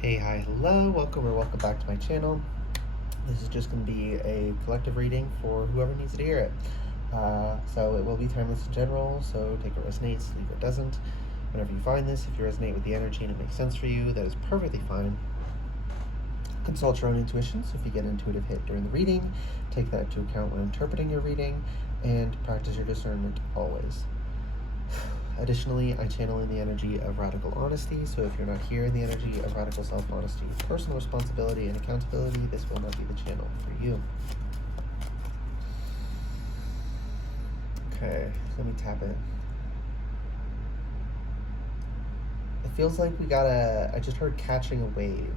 Hey, hi, hello, welcome or welcome back to my channel. This is just going to be a collective reading for whoever needs to hear it. So it will be timeless in general, so take what resonates, leave what doesn't. Whenever you find this, if you resonate with the energy and it makes sense for you, that is perfectly fine. Consult your own intuition, so if you get an intuitive hit during the reading, take that into account when interpreting your reading, and practice your discernment always. Additionally, I channel in the energy of radical honesty, so if you're not here in the energy of radical self-honesty, personal responsibility, and accountability, this will not be the channel for you. Okay, let me tap it. It feels like I just heard catching a wave.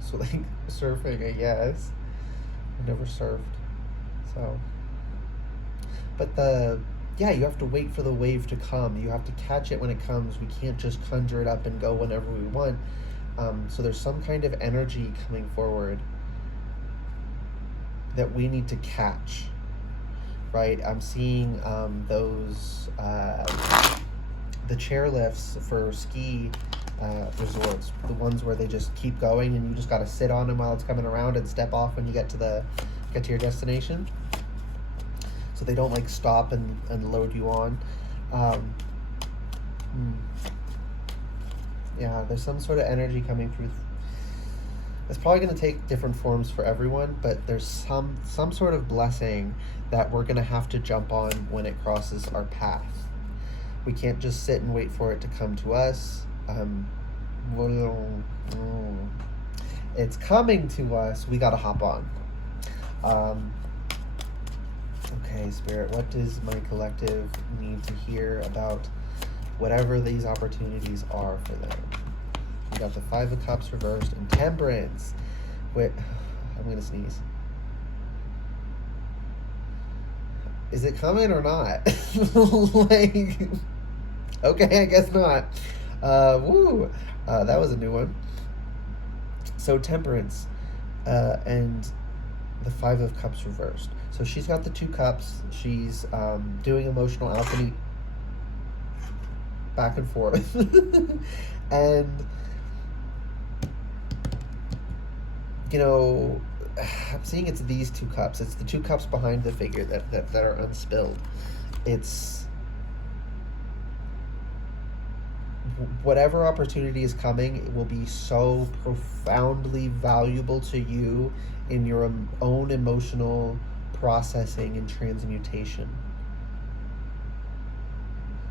So like surfing, I guess. I've never surfed, so. But yeah, you have to wait for the wave to come. You have to catch it when it comes. We can't just conjure it up and go whenever we want. So there's some kind of energy coming forward that we need to catch, right? I'm seeing those, the chairlifts for ski resorts, the ones where they just keep going and you just got to sit on them while it's coming around and step off when you get to your destination. So they don't like stop and load you on. Yeah, there's some sort of energy coming through. It's probably going to take different forms for everyone, but there's some sort of blessing that we're going to have to jump on when it crosses our path. We can't just sit and wait for it to come to us. It's coming to us. We got to hop on. Okay, Spirit, what does my collective need to hear about whatever these opportunities are for them? We got the Five of Cups reversed and Temperance. Wait, I'm going to sneeze. Is it coming or not? Like, okay, I guess not. Woo! That was a new one. So Temperance and the Five of Cups reversed. So she's got the two cups. She's doing emotional alchemy back and forth. And, you know, I'm seeing it's these two cups. It's the two cups behind the figure that are unspilled. It's whatever opportunity is coming, it will be so profoundly valuable to you in your own emotional processing and transmutation.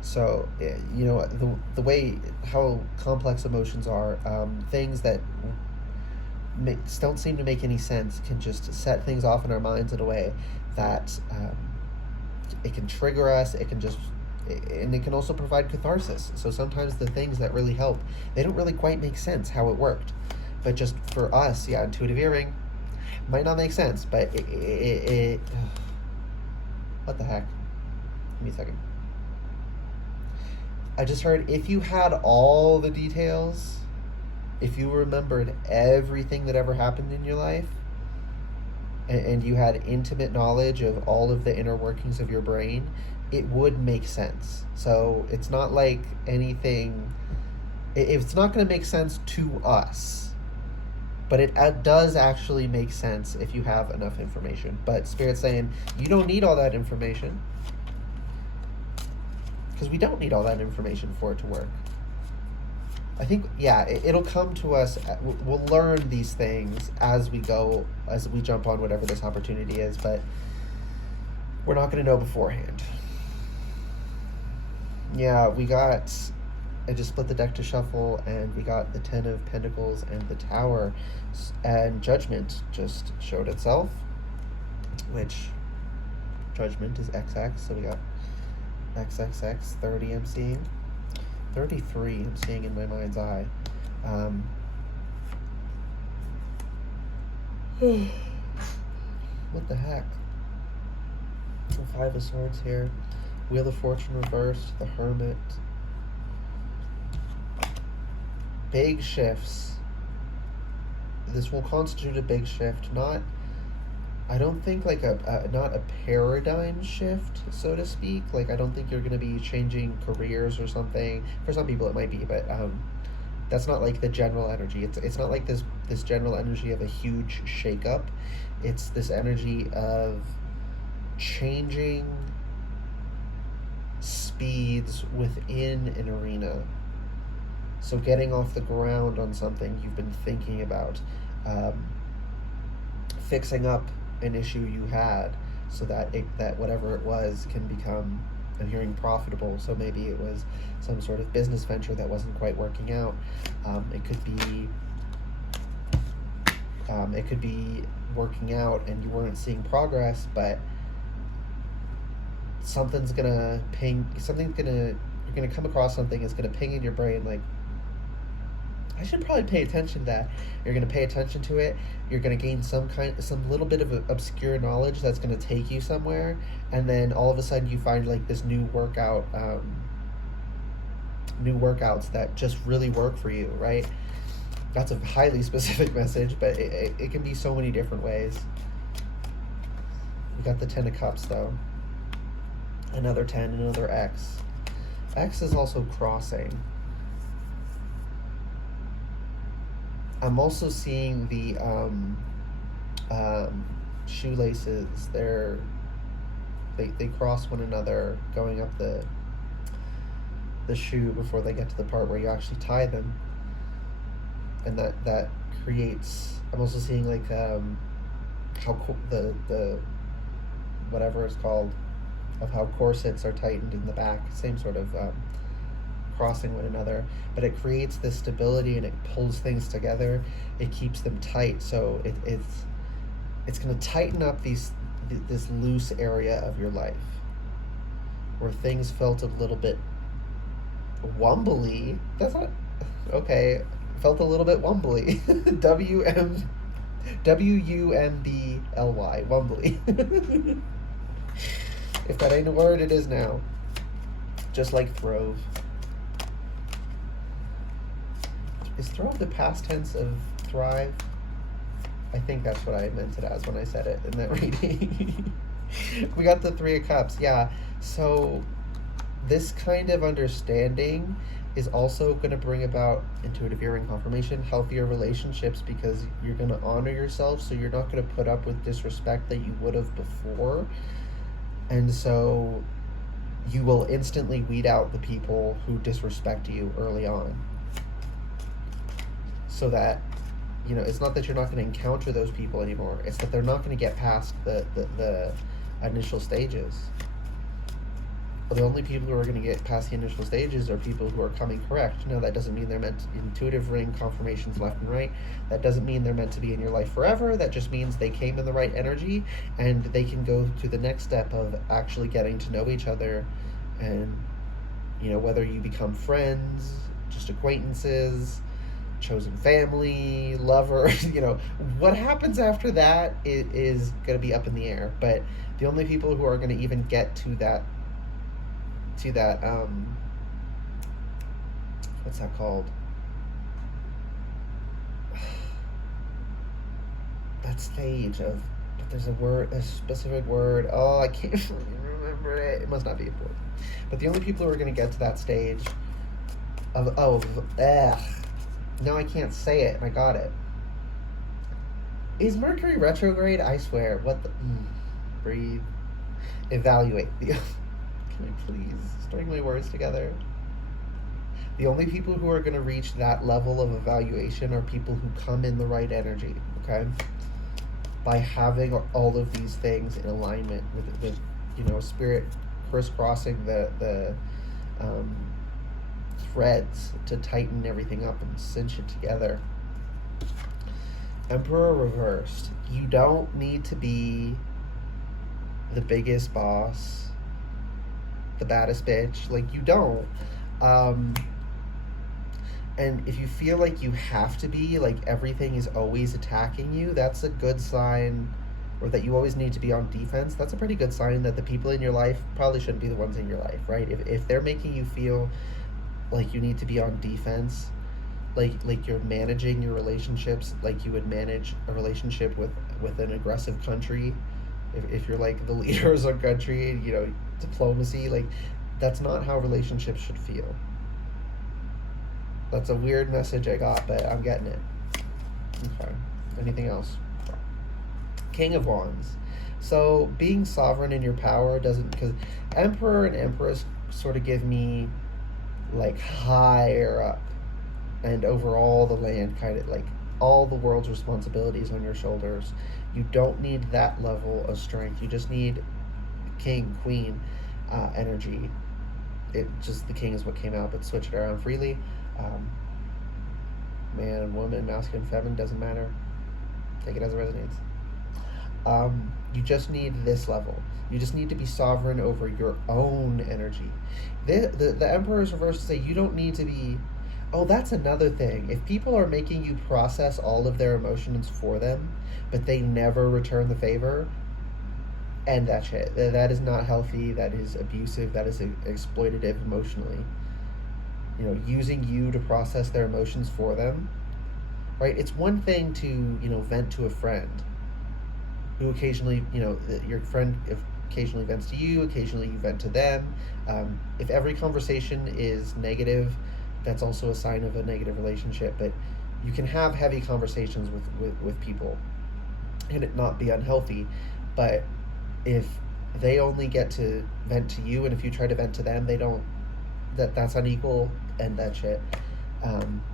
So, you know, the way how complex emotions are, things that don't seem to make any sense can just set things off in our minds in a way that it can trigger us. It can also provide catharsis. So sometimes the things that really help, they don't really quite make sense how it worked. But just for us, yeah, intuitive hearing might not make sense, but it what the heck? Give me a second. I just heard if you had all the details, if you remembered everything that ever happened in your life, and you had intimate knowledge of all of the inner workings of your brain, it would make sense. So it's not like anything, it's not going to make sense to us, but it does actually make sense if you have enough information. But Spirit's saying you don't need all that information, because we don't need all that information for it to work. I think, yeah, it'll come to us. We'll learn these things as we go, as we jump on whatever this opportunity is, but we're not going to know beforehand. Yeah, I just split the deck to shuffle, and we got the Ten of Pentacles and the Tower, and Judgment just showed itself, which Judgment is XX, so we got XXX, 30 I'm seeing. 33 I'm seeing in my mind's eye. What the heck? The Five of Swords here. Wheel of Fortune reversed. The Hermit. Big shifts. This will constitute a big shift. I don't think like not a paradigm shift, so to speak. Like, I don't think you're going to be changing careers or something. For some people it might be, but That's not like the general energy. It's not like this general energy of a huge shakeup. It's this energy of changing speeds within an arena. So getting off the ground on something you've been thinking about, um, fixing up an issue you had, so that whatever it was can become, I'm hearing, profitable. So maybe it was some sort of business venture that wasn't quite working out. It could be working out and you weren't seeing progress, but you're gonna come across something. It's gonna ping in your brain like, I should probably pay attention to that. You're going to pay attention to it. You're going to gain some little bit of obscure knowledge that's going to take you somewhere, and then all of a sudden you find like this new workouts that just really work for you, right? That's a highly specific message, but it can be so many different ways. We got the 10 of Cups though. Another 10, another X. X is also crossing. I'm also seeing the shoelaces. They cross one another going up the shoe before they get to the part where you actually tie them, and that creates. I'm also seeing like how the whatever it's called, of how corsets are tightened in the back. Same sort of. Crossing one another, but it creates this stability and it pulls things together. It keeps them tight, so it's going to tighten up this loose area of your life where things felt a little bit wumbly. That's not okay. Felt a little bit wumbly. WUMBLY, wumbly. If that ain't a word, it is now. Just like throve. Is throve the past tense of thrive? I think that's what I meant it as when I said it in that reading. We got the 3 of Cups. Yeah. So this kind of understanding is also going to bring about intuitive hearing confirmation, healthier relationships, because you're going to honor yourself, so you're not going to put up with disrespect that you would have before. And so you will instantly weed out the people who disrespect you early on. So that, it's not that you're not going to encounter those people anymore. It's that they're not going to get past the initial stages. Well, the only people who are going to get past the initial stages are people who are coming correct. No, that doesn't mean they're meant to, intuitive ring confirmations left and right. That doesn't mean they're meant to be in your life forever. That just means they came in the right energy, and they can go to the next step of actually getting to know each other, and whether you become friends, just acquaintances, chosen family, lover, what happens after that is going to be up in the air. But the only people who are going to even get to that what's that called? That stage of, but there's a specific word. Oh, I can't remember it. It must not be important. But the only people who are going to get to that stage now I can't say it, and I got it. Is Mercury retrograde? I swear. What the... breathe. Evaluate. Can I please string my words together? The only people who are going to reach that level of evaluation are people who come in the right energy, okay? By having all of these things in alignment with spirit crisscrossing the threads to tighten everything up and cinch it together. Emperor reversed. You don't need to be the biggest boss, the baddest bitch. Like, you don't. And if you feel like you have to be, like everything is always attacking you, that's a good sign. Or that you always need to be on defense, that's a pretty good sign that the people in your life probably shouldn't be the ones in your life, right? If they're making you feel like you need to be on defense, like you're managing your relationships like you would manage a relationship with an aggressive country, if you're like the leader of some country, diplomacy, like that's not how relationships should feel. That's a weird message I got, but I'm getting it. Okay. Anything else? King of Wands. So being sovereign in your power doesn't, because Emperor and Empress sort of give me like higher up and over all the land, kind of like all the world's responsibilities on your shoulders. You don't need that level of strength. You just need king, queen energy. It just, the king is what came out, but switch it around freely. Man, woman, masculine, feminine, doesn't matter. Take it as it resonates. You just need this level. You just need to be sovereign over your own energy. The Emperor is reversed to say you don't need to be. Oh, that's another thing. If people are making you process all of their emotions for them, but they never return the favor, end that shit. That is not healthy. That is abusive. That is exploitative emotionally. You know, using you to process their emotions for them, right? It's one thing to, you know, vent to a friend who occasionally, you know, your friend occasionally vents to you, occasionally you vent to them. If every conversation is negative, that's also a sign of a negative relationship. But you can have heavy conversations with people and it not be unhealthy. But if they only get to vent to you, and if you try to vent to them, they don't, that's unequal. End that shit.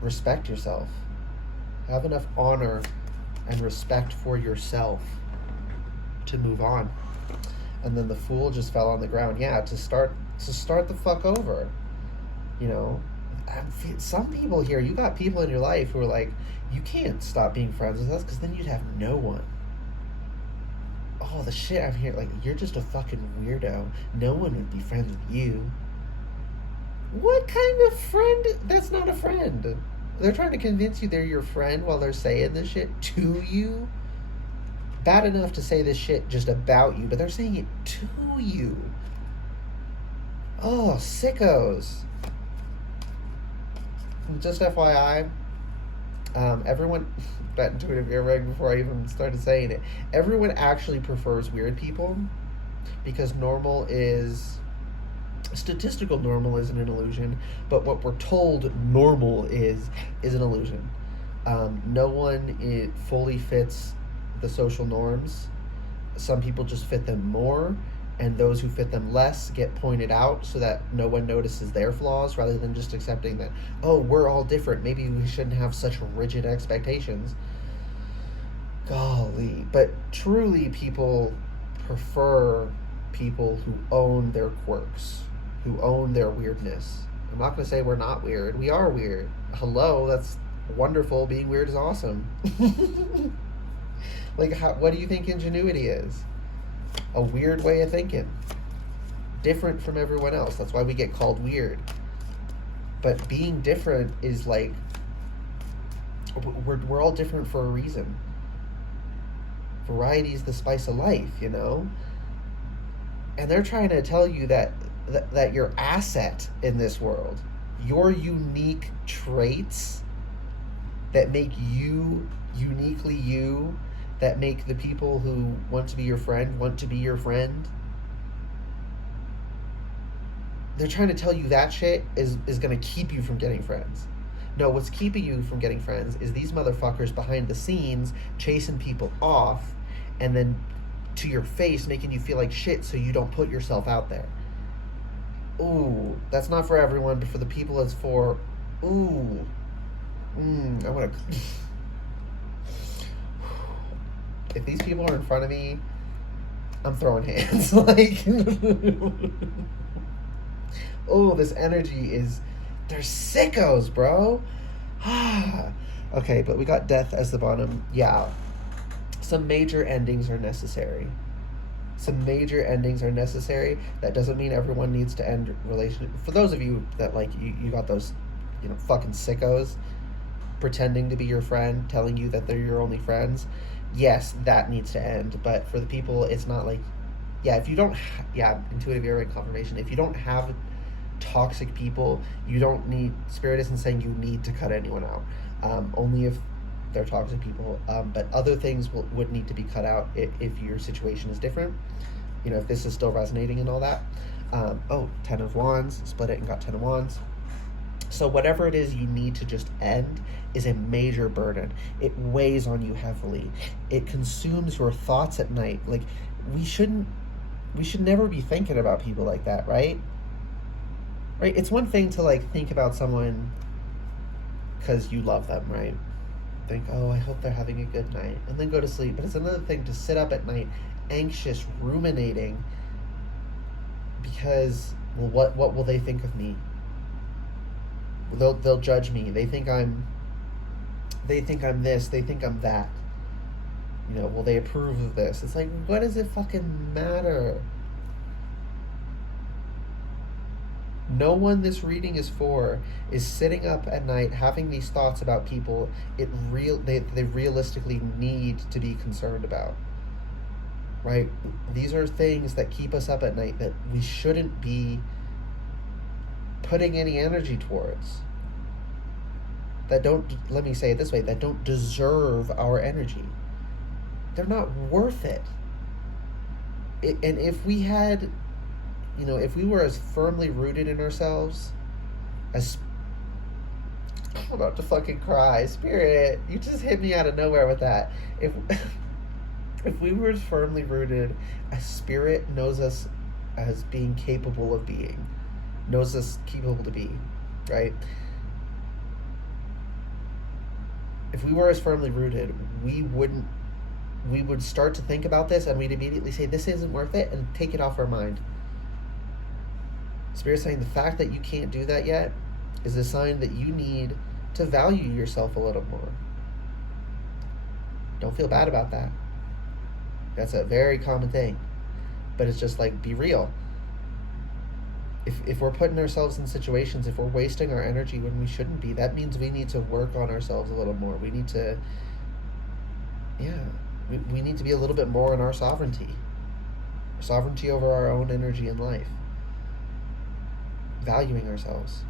Respect yourself. Have enough honor and respect for yourself to move on. And then the Fool just fell on the ground. Yeah, to start the fuck over. You know, some people here, you got people in your life who are like, you can't stop being friends with us because then you'd have no one. Oh, the shit I'm hearing, like, you're just a fucking weirdo. No one would be friends with you. What kind of friend? That's not a friend. They're trying to convince you they're your friend while they're saying this shit to you. Bad enough to say this shit just about you, but they're saying it to you. Oh, sickos. Just FYI, everyone, that intuitive earring before I even started saying it, everyone actually prefers weird people because normal is, statistical normal isn't an illusion, but what we're told normal is an illusion. No one fully fits the social norms. Some people just fit them more, and those who fit them less get pointed out so that no one notices their flaws, rather than just accepting that, oh, we're all different, maybe we shouldn't have such rigid expectations. Golly. But truly, people prefer people who own their quirks, who own their weirdness. I'm not going to say we're not weird. We are weird. Hello, that's wonderful. Being weird is awesome. Like, what do you think ingenuity is? A weird way of thinking. Different from everyone else. That's why we get called weird. But being different is like, we're all different for a reason. Variety is the spice of life, you know? And they're trying to tell you that your asset in this world, your unique traits that make you uniquely you, that make the people who want to be your friend want to be your friend, they're trying to tell you that shit is going to keep you from getting friends. No, what's keeping you from getting friends is these motherfuckers behind the scenes chasing people off and then to your face making you feel like shit so you don't put yourself out there. Ooh, that's not for everyone, but for the people it's for. Ooh. I want to. If these people are in front of me, I'm throwing hands. Like, oh, this energy is, they're sickos, bro. Okay, but we got death as the bottom. Yeah. Some major endings are necessary. Some major endings are necessary. That doesn't mean everyone needs to end relationship. For those of you that, like, you got those, you know, fucking sickos pretending to be your friend, telling you that they're your only friends, yes, that needs to end. But for the people, it's not like, yeah, if you don't, intuitive earring confirmation, if you don't have toxic people, you don't need, Spirit isn't saying you need to cut anyone out. Only if they're toxic people. But other things would need to be cut out if your situation is different. You know, if this is still resonating and all that. 10 of Wands, split it and got 10 of Wands. So whatever it is you need to just end is a major burden. It weighs on you heavily. It consumes your thoughts at night. Like, we shouldn't we should never be thinking about people like that, right? Right? It's one thing to like think about someone because you love them, right? Think, oh, I hope they're having a good night, and then go to sleep. But it's another thing to sit up at night, anxious, ruminating, because, well, what will they think of me? They'll judge me. They think I'm this. They think I'm that. Will they approve of this? It's like, what does it fucking matter? No one this reading is for is sitting up at night having these thoughts about people they realistically need to be concerned about. Right? These are things that keep us up at night that we shouldn't be putting any energy towards. That don't, let me say it this way, that don't deserve our energy. They're not worth it. And if we had, if we were as firmly rooted in ourselves as, I'm about to fucking cry, Spirit, you just hit me out of nowhere with that. If we were as firmly rooted as Spirit knows us as being capable of being, knows us capable to be, right? If we were as firmly rooted, we would start to think about this and we'd immediately say, this isn't worth it, and take it off our mind. Spirit's saying the fact that you can't do that yet is a sign that you need to value yourself a little more. Don't feel bad about that. That's a very common thing. But it's just like, be real. If we're putting ourselves in situations, if we're wasting our energy when we shouldn't be, that means we need to work on ourselves a little more. We need to, we need to be a little bit more in our sovereignty over our own energy in life. Valuing ourselves.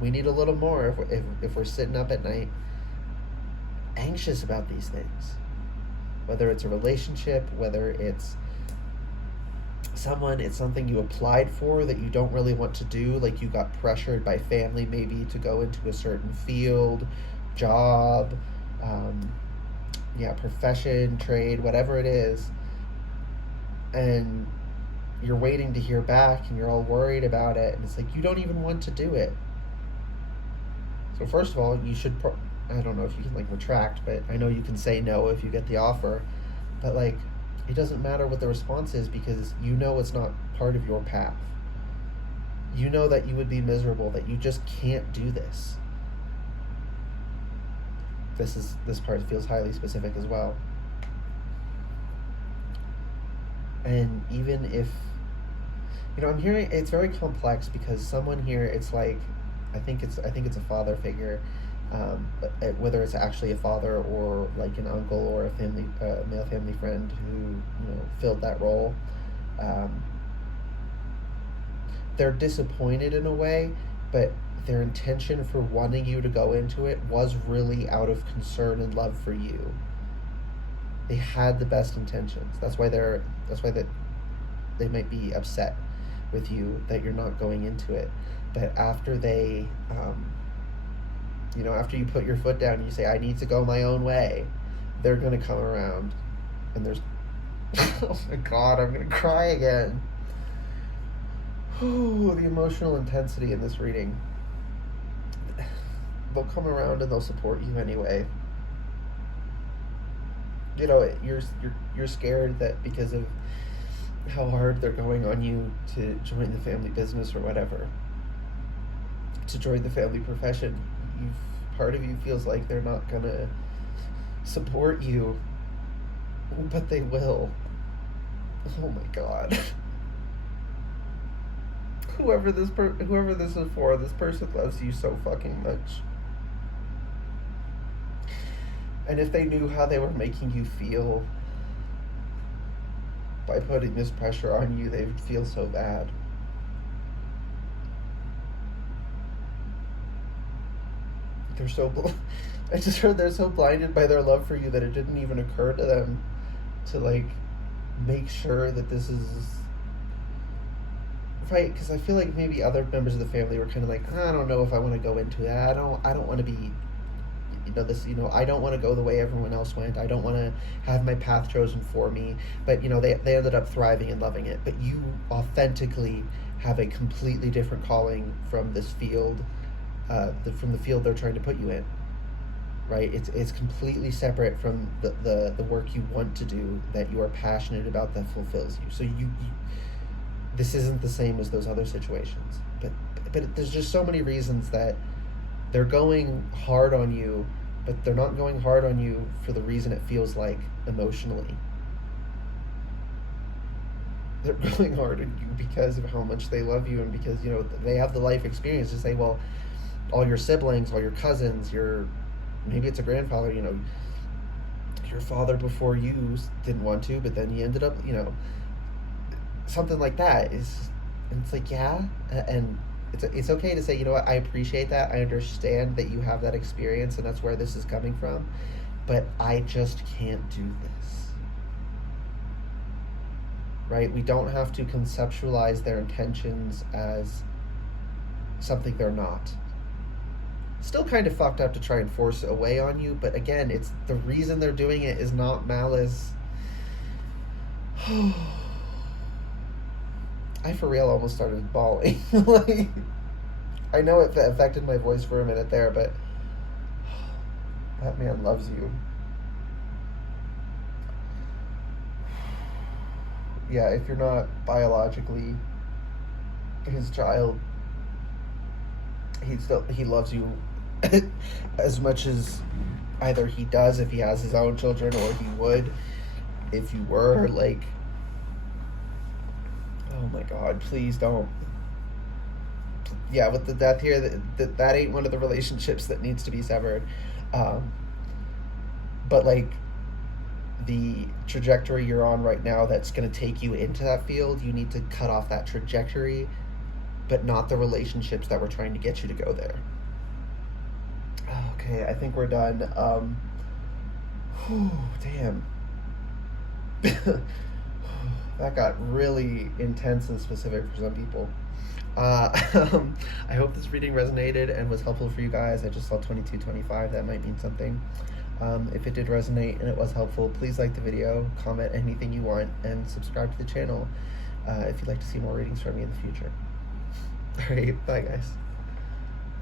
We need a little more if we're sitting up at night anxious about these things. Whether it's a relationship, whether it's it's something you applied for that you don't really want to do, like you got pressured by family maybe to go into a certain field, job, profession, trade, whatever it is, and you're waiting to hear back and you're all worried about it, and it's like you don't even want to do it. So first of all, you should I don't know if you can like retract, but I know you can say no if you get the offer, but like, it doesn't matter what the response is, because it's not part of your path. You know that you would be miserable, that you just can't do this. This part feels highly specific as well. And even if, I'm hearing it's very complex, because someone here, it's like, I think it's a father figure, whether it's actually a father or like an uncle or a male family friend who filled that role. They're disappointed in a way, but their intention for wanting you to go into it was really out of concern and love for you. They had the best intentions. That's why they might be upset with you that you're not going into it. But after they after you put your foot down and you say, I need to go my own way, they're going to come around. And there's, oh my God, I'm going to cry again. Ooh, the emotional intensity in this reading. They'll come around and they'll support you anyway. You're scared that because of how hard they're going on you to join the family business or whatever, to join the family profession, part of you feels like they're not gonna support you, but they will. Oh my God. Whoever this is for, this person loves you so fucking much. And if they knew how they were making you feel by putting this pressure on you, they would feel so bad. I just heard they're so blinded by their love for you that it didn't even occur to them to like make sure that this is right, because I feel like maybe other members of the family were kind of like, I don't know if I want to go into that. I don't want to be, I don't want to go the way everyone else went. I don't want to have my path chosen for me. But they ended up thriving and loving it. But you authentically have a completely different calling from this field, from the field they're trying to put you in. Right? It's completely separate from the work you want to do, that you are passionate about, that fulfills you. So you this isn't the same as those other situations. But there's just so many reasons that they're going hard on you, but they're not going hard on you for the reason it feels like emotionally. They're going hard on you because of how much they love you, and because they have the life experience to say, well, all your siblings, all your cousins, maybe it's a grandfather, your father before you didn't want to, but then you ended up, something like that is, and it's like, yeah, and it's okay to say, what, I appreciate that, I understand that you have that experience, and that's where this is coming from, but I just can't do this. Right? We don't have to conceptualize their intentions as something they're not. Still kind of fucked up to try and force it away on you, but again, it's the reason they're doing it is not malice. I for real almost started bawling. Like, I know it affected my voice for a minute there, but that man loves you. Yeah, if you're not biologically his child, he loves you as much as either he does if he has his own children, or he would if you were. Like, oh my God, please don't. Yeah, with the death here, that ain't one of the relationships that needs to be severed. But like, the trajectory you're on right now that's going to take you into that field, you need to cut off that trajectory, but not the relationships that were trying to get you to go there. Okay, I think we're done. Damn. That got really intense and specific for some people. I hope this reading resonated and was helpful for you guys. I just saw 2225. That might mean something. If it did resonate and it was helpful, please like the video, comment anything you want, and subscribe to the channel if you'd like to see more readings from me in the future. Alright, bye guys.